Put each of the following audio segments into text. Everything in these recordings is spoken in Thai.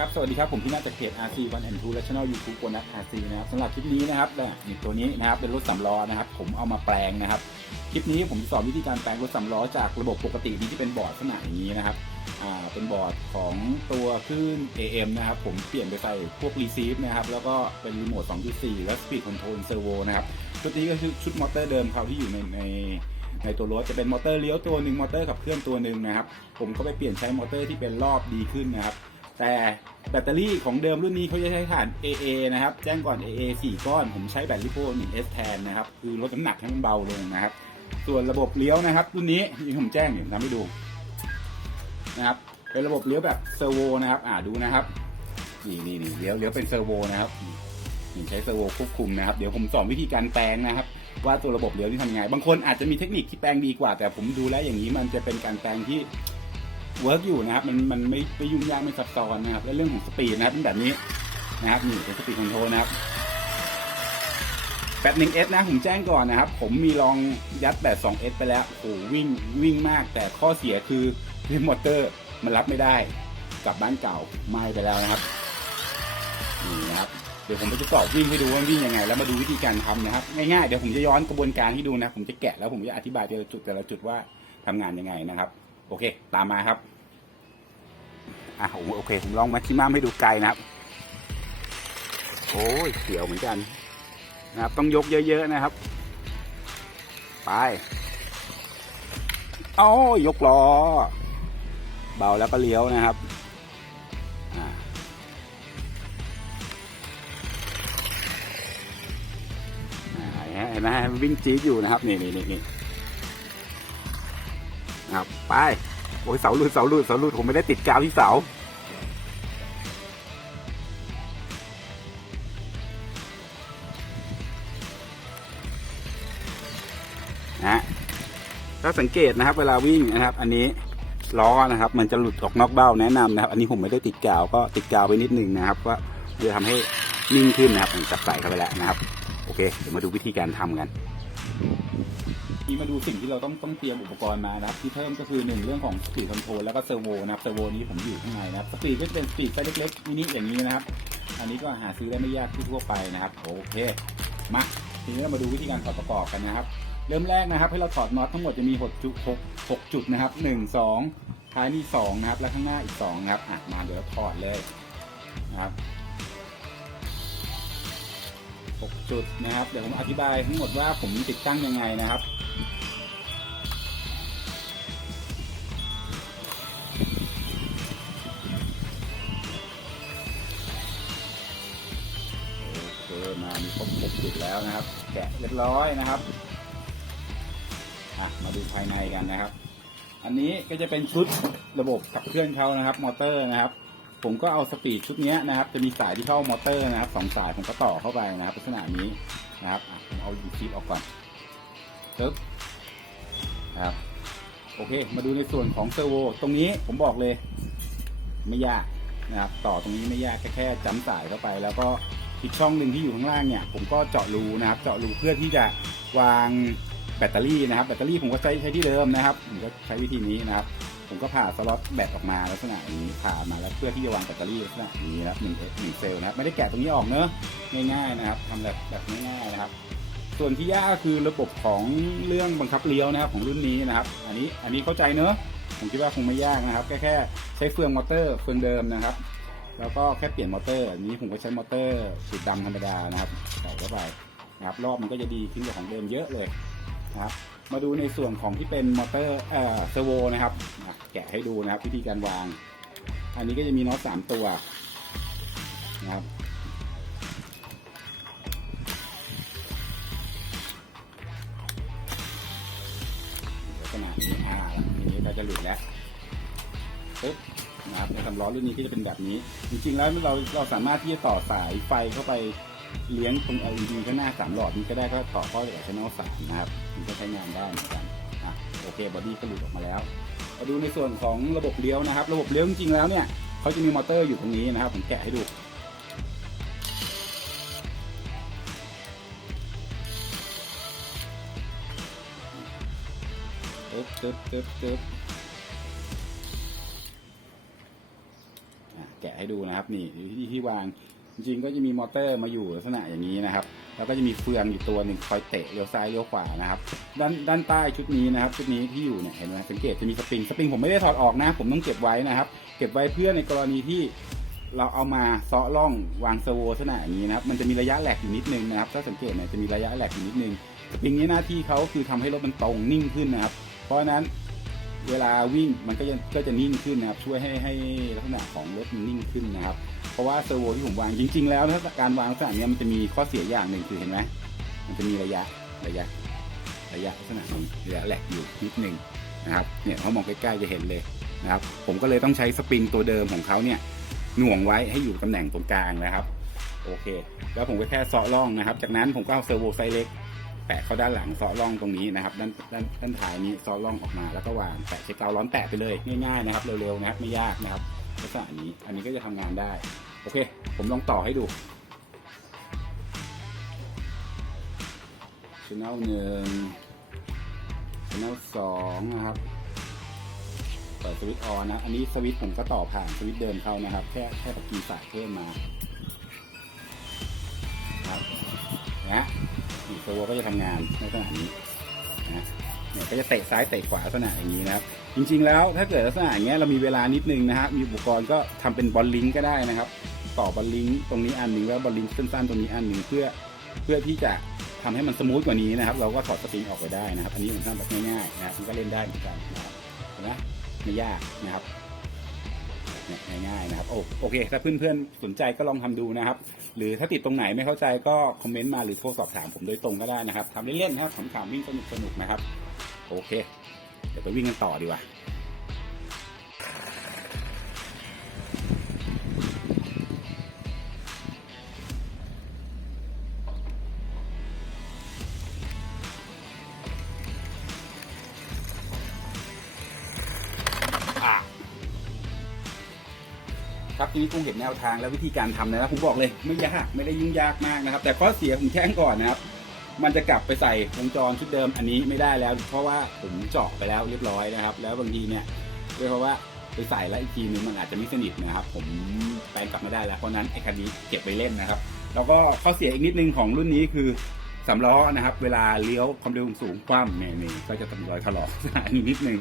ครับ สวัสดีครับ ผมพี่นาจากเพจ RC 1 and 2และ Channel YouTube โ o นั RC นะครับสำหรับคลิปนี้นะครับเนี่ยตัวนี้นะครับเป็นรถสำล้อนะครับ ผมเอามาแปลงนะครับ คลิปนี้ผมจะสอนวิธีการแปลงรถสำล้อจากระบบปกตินี้ที่เป็นบอร์ดลักษณะอย่างนี้นะครับอ่าเป็นบอร์ดของตัวคลื่น AM นะครับ ผมเปลี่ยนไปใส่พวก receive นะครับ แล้วก็เป็นรีโมท 2.4 และ speed control servo นะครับชุดนี้ก็คือชุดมอเตอร์เดิมเขาที่อยู่ในในในตัวรถจะเป็นมอเตอร์เลี้ยวตัวหนึ่งมอเตอร์ขับเคลื่อนตัวหนึ่งนะครับ ผมก็ไปเปลี่ยนใช้มอเตอร์ที่เป็นรอบดีขึ้นนะครับ แต่แบตเตอรี่ของเดิมรุ่นนี้เขาจะใช้ฐาน AA นะครับ แจ้งก่อน AA 4 ก้อน ผมใช้แบตลิโพ 1 S แทนนะครับ คือลดน้ำหนักให้มันเบาลงนะครับ ส่วนระบบเลี้ยวนะครับ รุ่นนี้ที่ผมแจ้งเดี๋ยทำให้ดูนะครับเป็นระบบเลี้ยวแบบเซอร์โวนะครับ อ่าดูนะครับนี่นี่นี่เลี้ยวเลี้ยวเป็นเซอร์โวนะครับนี่ใช้เซอร์โวควบคุมนะครับ เดี๋ยวผมสอนวิธีการแปลงนะครับ ว่าตัวระบบเลี้ยวที่ทำยังไง บางคนอาจจะมีเทคนิคที่แปลงดีกว่า แต่ผมดูแล้วอย่างนี้มันจะเป็นการแปลงที่ เวิร์กอยู่นะครับมันมันไม่ไม่ยุ่งยากไม่ซับซ้อนนะครับและเรื่องของสปีดนะครับเป็นแบบนี้นะครับนี่เป็นสปีดคอนโทรลนะครับแบต 1S นะผมแจ้งก่อนนะครับ ผมมีลองยัดแบต 2S ไปแล้วโอ้โหวิ่งวิ่งมาก แต่ข้อเสียคือเรื่องมอเตอร์มันรับไม่ได้กลับบ้านเก่าไม้ไปแล้วนะครับนี่นะครับเดี๋ยวผมจะสอบวิ่งให้ดูว่าวิ่งยังไง แล้วมาดูวิธีการทำนะครับง่ายๆเดี๋ยวผมจะย้อนกระบวนการให้ดูนะ ผมจะแกะแล้วผมจะอธิบายแต่ละจุดแต่ละจุดว่าทำงานยังไงนะครับ โอเค ตามมาครับ อะโอเค ผมลองม็กซิมัมให้ดูไกลนะครับ โอ้ยเสียวเหมือนกันนะครับ ต้องยกเยอะ ๆ นะครับ ไปอ้ยยกล้อ เบาแล้วก็เลี้ยวนะครับเห็นไหมวิ่งจี๊ดอยู่นะครับ นี่นี่นี่ ครับ ไป โอ้ยเสาหลุดเสาหลุดเสาหลุดผมไม่ได้ติดกาวที่เสานะฮะถ้าสังเกตนะครับ เวลาวิ่งนะครับ อันนี้ล้อนะครับ มันจะหลุดออกนอกเบ้าแนะนำนะครับ อันนี้ผมไม่ได้ติดกาวก็ติดกาวไว้นิดนึงนะครับว่าจะทำให้นิ่งขึ้นนะครับผมจับใส่เข้าไปแล้วนะครับ โอเค เดี๋ยวมาดูวิธีการทำกัน นี่มาดูสิ่งที่เราต้องต้องเตรียมอุปกรณ์มานะครับ ที่เพิ่มก็คือหนึ่งเรื่องของสปีดคอนโทรลแล้วก็เซอร์โวนะครับเซอร์โวนี้ผมอยู่ข้างในนะครับสปีดก็จะเป็นสปีดไซส์เล็กๆมินิอย่างนี้นะครับ อันนี้ก็หาซื้อได้ไม่ยากที่ทั่วไปนะครับโอเคมาทีนี้เรามาดูวิธีการถอดประกอบกันนะครับ เริ่มแรกนะครับ ให้เราถอดน็อตทั้งหมดจะมี6จุด6 6จุดนะครับ1 2ท้ายนี่2นะครับ และข้างหน้าอีก2นะครับอะมาเดี๋ยวเราถอดเลยนะครับ 6 จุดนะครับ เดี๋ยวผมอธิบายทั้งหมดว่าผมติดตั้งยังไงนะครับ โอเคมามีครบ6จุดแล้วนะครับ แกะเรียบร้อยนะครับอะมาดูภายในกันนะครับ อันนี้ก็จะเป็นชุดระบบขับเคลื่อนเขานะครับ มอเตอร์นะครับ ผมก็เอาสปีดชุดนี้นะครับ จะมีสายที่เข้ามอเตอร์นะครับสองสายผมก็ต่อเข้าไปนะครับลักษณะนี้นะครับผมเอายูคีออกก่อนปึ๊บนะครับโอเค มาดูในส่วนของเซอร์โวตรงนี้ผมบอกเลย ไม่ยากนะครับ ต่อตรงนี้ไม่ยากแค่แค่จ้ำสายเข้าไป แล้วก็อีกช่องหนึ่งที่อยู่ข้างล่างเนี่ย ผมก็เจาะรูนะครับ เจาะรูเพื่อที่จะวางแบตเตอรี่นะครับ แบตเตอรี่ผมก็ใช้ใช้ที่เดิมนะครับผมก็ใช้วิธีนี้นะครับ ผมก็ผ่าสล็อตแบตออกมาลักษณะนี้ผ่ามาแล้วเพื่อที่จะวางแบตเตอรี่ลักษณะนี้นะครับหนึ่งหนึ่งเซลล์นะครับไม่ได้แกะตรงนี้ออกเนอะง่ายๆนะครับทำแบบแบบง่ายๆนะครับ ส่วนที่ยากคือระบบของเรื่องบังคับเลี้ยวนะครับของรุ่นนี้นะครับ อันนี้อันนี้เข้าใจเนอะผมคิดว่าคงไม่ยากนะครับแค่แค่ใช้เฟืองมอเตอร์เฟืองเดิมนะครับ แล้วก็แค่เปลี่ยนมอเตอร์ อันนี้ผมก็ใช้มอเตอร์สีดำธรรมดานะครับใส่เข้าไปนะครับรอบมันก็จะดีขึ้นกว่าของเดิมเยอะเลยนะครับ มาดูในส่วนของที่เป็นมอเตอร์เอ่อเซอร์โวนะครับแกะให้ดูนะครับวิธีการวาง อันนี้ก็จะมีน็อตสามตัวนะครับลักษณะนี้อ่าทีนี้ก็จะหลุดแล้วปึ๊บนะครับในสำล้อรุ่นนี้ก็จะเป็นแบบนี้ จริงๆแล้วเราเราสามารถที่จะต่อสายไฟเข้าไป เลี้ยงตรง LED ข้างหน้าสามหลอดนี้ก็ได้ก็ต่อเข้ากับช่องสามนะครับมันก็ใช้งานได้เหมือนกันอะโอเคบอดี้ก็หลุดออกมาแล้วมาดูในส่วนของระบบเลี้ยวนะครับ ระบบเลี้ยวจริงๆแล้วเนี่ยเขาจะมีมอเตอร์อยู่ตรงนี้นะครับผมแกะให้ดูตึ๊บตึ๊บตึ๊บตึ๊บอะแกกะให้ดูนะครับนี่ที่ที่วาง จริงๆก็จะมีมอเตอร์มาอยู่ลักษณะอย่างนี้นะครับ แล้วก็จะมีเฟืองอยู่ตัวหนึ่งคอยเตะเลี้ยวซ้ายเลี้ยวขวานะครับ ด้านด้านใต้ชุดนี้นะครับ ชุดนี้ที่อยู่เนี่ยเห็นไหมสังเกตจะมีสปริงสปริงผมไม่ได้ถอดออกนะ ผมต้องเก็บไว้นะครับ เก็บไว้เพื่อในกรณีที่เราเอามาเซาะร่องวางเซอร์โวลักษณะอย่างนี้นะครับ มันจะมีระยะแหลกอยู่นิดนึงนะครับ ถ้าสังเกตเนี่ยจะมีระยะแหลกอยู่นิดนึงสปริงนี้หน้าที่เขาคือทำให้รถมันตรงนิ่งขึ้นนะครับ เพราะฉะนั้นเวลาวิ่งมันก็จะก็จะนิ่งขึ้นนะครับ ช่วยให้ให้ลักษณะของรถมันนิ่งขึ้นนะครับ เพราะว่าเซอร์โวที่ผมวางจริง ๆ แล้วถ้าการวางลักษณะนี้มันจะมีข้อเสียอย่างหนึ่งคือเห็นไหมมันจะมีระยะระยะระยะลักษณะนี้ระยะแหลกอยู่นิดนึงนะครับเนี่ยเขามองใกล้ๆจะเห็นเลยนะครับผมก็เลยต้องใช้สปริงตัวเดิมของเขาเนี่ยหน่วงไว้ให้อยู่ตำแหน่งตรงกลางนะครับโอเค แล้วผมก็แค่เซาะร่องนะครับ จากนั้นผมก็เอาเซอร์โวไซส์เล็กแปะเข้าด้านหลังเซาะร่องตรงนี้นะครับด้านด้านด้านท้ายนี้เซาะร่องออกมาแล้วก็วางแปะเช็คเการ้อนแปะไปเลยง่ายๆนะครับเร็วๆนะครับไม่ยากนะครับลักษณะนี้อันนี้ก็จะทำงานได้ โอเค ผมลองต่อให้ดูชแนลหนึ่งชแนลสองนะครับเปิดสวิตช์ออนนะ อันนี้สวิตช์ผมก็ต่อผ่านสวิตช์เดิมเข้านะครับ แค่แค่ตะกีสายเพิ่มมาครับนะนี่เซอร์โวก็จะทำงานในลักษณะนี้นะเนี่ยก็จะเตะซ้ายเตะขวาลักษณะอย่างนี้นะครับ จริงๆแล้วถ้าเกิดลักษณะอย่างเงี้ยเรามีเวลานิดนึงนะฮะมีอุปกรณ์ก็ทำเป็นบอลลิงก์ก็ได้นะครับ ต่อบอลลิงตรงนี้อันหนึ่งแล้วบอลลิงสั้นๆตรงนี้อันหนึ่งเพื่อเพื่อที่จะทำให้มันสมูทกว่านี้นะครับ เราก็ถอดสปริงออกไปได้นะครับ อันนี้ผมทำแบบง่ายๆนะมันก็เล่นได้เหมือนกันนะครับเห็นไหมไม่ยากนะครับง่ายๆนะครับโอโอเค ถ้าเพื่อนๆสนใจก็ลองทำดูนะครับ หรือถ้าติดตรงไหนไม่เข้าใจก็คอมเมนต์มาหรือโทรสอบถามผมโดยตรงก็ได้นะครับทำเล่นๆนะครับขำๆวิ่งสนุกๆนะครับ โอเค เดี๋ยวไปวิ่งกันต่อดีกว่า ครับทีนี้คงเห็นแนวทางและวิธีการทำนะครับผมบอกเลยไม่ยากไม่ได้ยุ่งยากมากนะครับ แต่ข้อเสียผมแจ้งก่อนนะครับ มันจะกลับไปใส่วงจรชุดเดิมอันนี้ไม่ได้แล้ว เพราะว่าผมเจาะไปแล้วเรียบร้อยนะครับ แล้วบางทีเนี่ยด้วยเพรียกว่าไปใส่แล้วอีกทีนึงมันอาจจะไม่สนิทนะครับ ผมแปลงกลับไม่ได้แล้วเพราะนั้นไอ้คันนี้เก็บไปเล่นนะครับ แล้วก็ข้อเสียอีกนิดนึงของรุ่นนี้คือสำล้อนะครับ เวลาเลี้ยวความเร็วสูงคว่ำเนี่ยนี่ก็จะทำรอยถลอกนิดนึง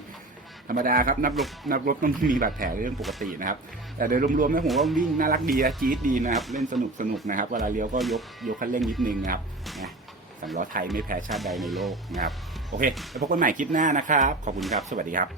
ธรรมดาครับนับรบนับรบก็ไม่มีบาดแผลเรื่องปกตินะครับ แต่โดยรวมๆนะผมว่าวิ่งน่ารักดีนะจี๊ดดีนะครับเล่นสนุกสนุกนะครับเวลาเลี้ยวก็ยกยกคันเร่งนิดนึงนะครับนะสำล้อไทยไม่แพ้ชาติใดในโลกนะครับโอเค แล้วพบกันใหม่คลิปหน้านะครับ ขอบคุณครับ สวัสดีครับ